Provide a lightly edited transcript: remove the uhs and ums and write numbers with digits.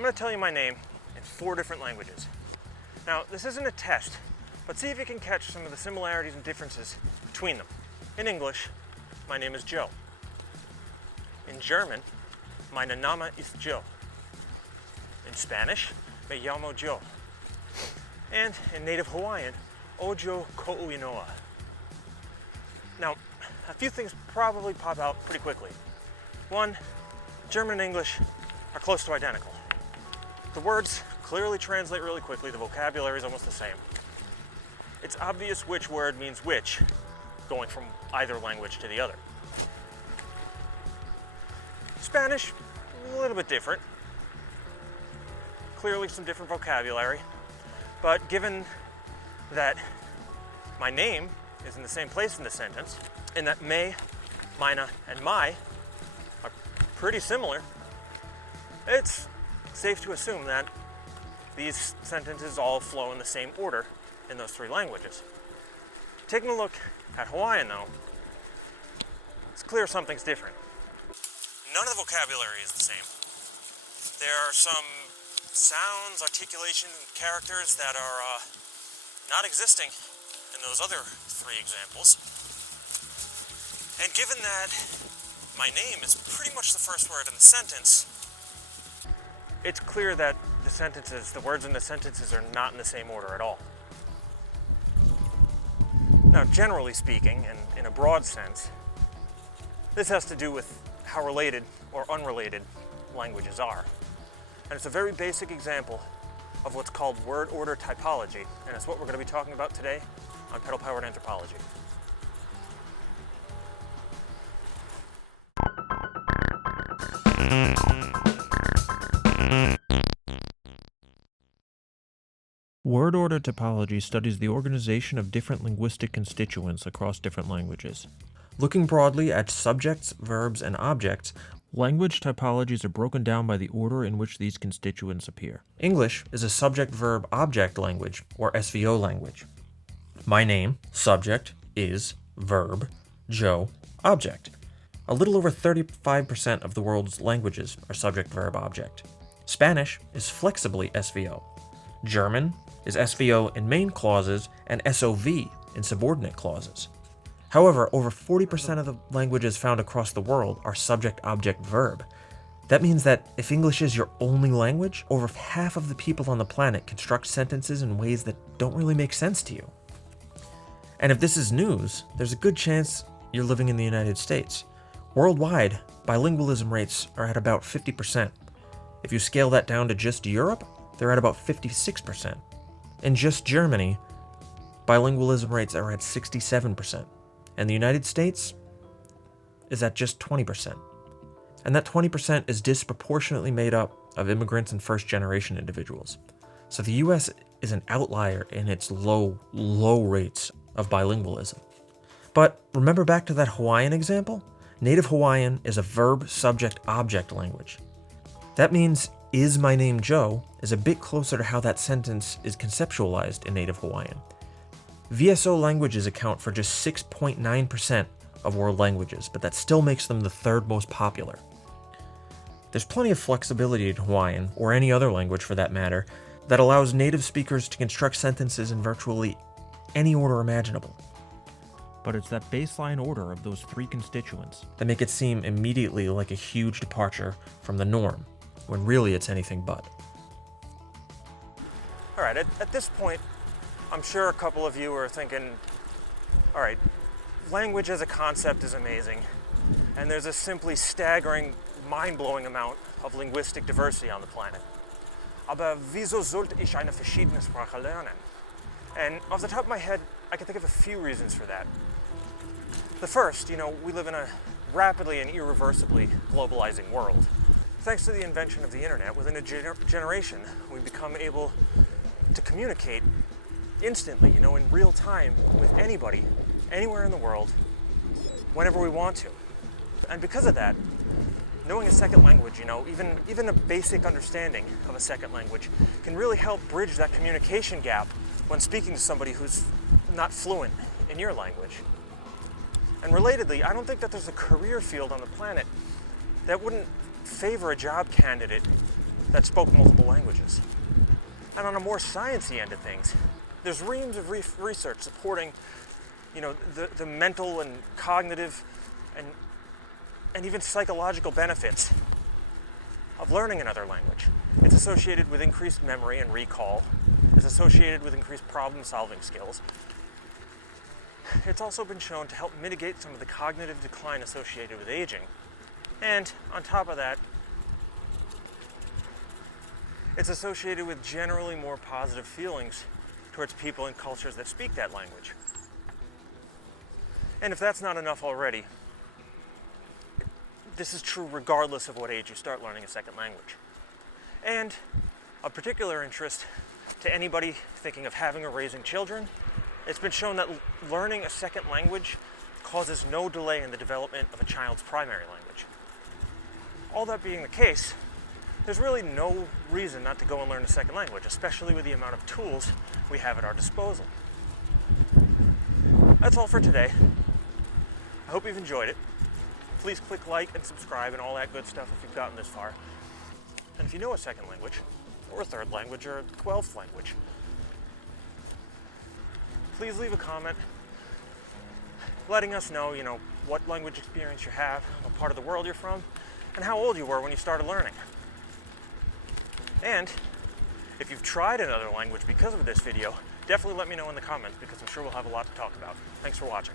I'm going to tell you my name in 4 different languages. Now, this isn't a test, but see if you can catch some of the similarities and differences between them. In English, my name is Joe. In German, mein Name ist Joe. In Spanish, me llamo Joe. And in native Hawaiian, Ojo Ko'uinoa. Now, a few things probably pop out pretty quickly. One, German and English are close to identical. The words clearly translate really quickly, the vocabulary is almost the same. It's obvious which word means which, going from either language to the other. Spanish, a little bit different. Clearly some different vocabulary, but given that my name is in the same place in the sentence, and that me, meine, and my are pretty similar, it's safe to assume that these sentences all flow in the same order in those 3 languages. Taking a look at Hawaiian though, it's clear something's different. None of the vocabulary is the same. There are some sounds, articulations, and characters that are not existing in those other 3 examples. And given that my name is pretty much the first word in the sentence, it's clear that the words in the sentences are not in the same order at all. Now, generally speaking, and in a broad sense, this has to do with how related or unrelated languages are. And it's a very basic example of what's called word order typology, and it's what we're going to be talking about today on pedal-powered Anthropology. Word order topology studies the organization of different linguistic constituents across different languages. Looking broadly at subjects, verbs, and objects, language typologies are broken down by the order in which these constituents appear. English is a subject-verb-object language, or SVO language. My name, subject, is, verb, Joe, object. A little over 35% of the world's languages are subject-verb-object. Spanish is flexibly SVO. German is SVO in main clauses and SOV in subordinate clauses. However, over 40% of the languages found across the world are subject-object-verb. That means that if English is your only language, over half of the people on the planet construct sentences in ways that don't really make sense to you. And if this is news, there's a good chance you're living in the United States. Worldwide, bilingualism rates are at about 50%. If you scale that down to just Europe, they're at about 56%. In just Germany, bilingualism rates are at 67%. And the United States is at just 20%. And that 20% is disproportionately made up of immigrants and first-generation individuals. So the US is an outlier in its low rates of bilingualism. But remember back to that Hawaiian example? Native Hawaiian is a verb-subject-object language. That means "is my name Joe" is a bit closer to how that sentence is conceptualized in Native Hawaiian. VSO languages account for just 6.9% of world languages, but that still makes them the 3rd most popular. There's plenty of flexibility in Hawaiian, or any other language for that matter, that allows native speakers to construct sentences in virtually any order imaginable. But it's that baseline order of those 3 constituents that make it seem immediately like a huge departure from the norm, when really it's anything but. All right, at this point, I'm sure a couple of you are thinking, all right, language as a concept is amazing, and there's a simply staggering, mind-blowing amount of linguistic diversity on the planet. Aber wieso sollte ich eine verschiedene Sprache lernen? And off the top of my head, I can think of a few reasons for that. The first, we live in a rapidly and irreversibly globalizing world. Thanks to the invention of the internet, within a generation, we become able to communicate instantly, in real time with anybody, anywhere in the world, whenever we want to. And because of that, knowing a second language, even a basic understanding of a second language can really help bridge that communication gap when speaking to somebody who's not fluent in your language. And relatedly, I don't think that there's a career field on the planet that wouldn't favor a job candidate that spoke multiple languages. And on a more sciencey end of things, there's reams of research supporting, the mental and cognitive and even psychological benefits of learning another language. It's associated with increased memory and recall. It's associated with increased problem-solving skills. It's also been shown to help mitigate some of the cognitive decline associated with aging. And on top of that, it's associated with generally more positive feelings towards people and cultures that speak that language. And if that's not enough already, this is true regardless of what age you start learning a second language. And of particular interest to anybody thinking of having or raising children, it's been shown that learning a second language causes no delay in the development of a child's primary language. All that being the case, there's really no reason not to go and learn a second language, especially with the amount of tools we have at our disposal. That's all for today. I hope you've enjoyed it. Please click like and subscribe and all that good stuff if you've gotten this far. And if you know a second language, or a third language, or a 12th language, please leave a comment letting us know, what language experience you have, what part of the world you're from, and how old you were when you started learning. And if you've tried another language because of this video, definitely let me know in the comments because I'm sure we'll have a lot to talk about. Thanks for watching.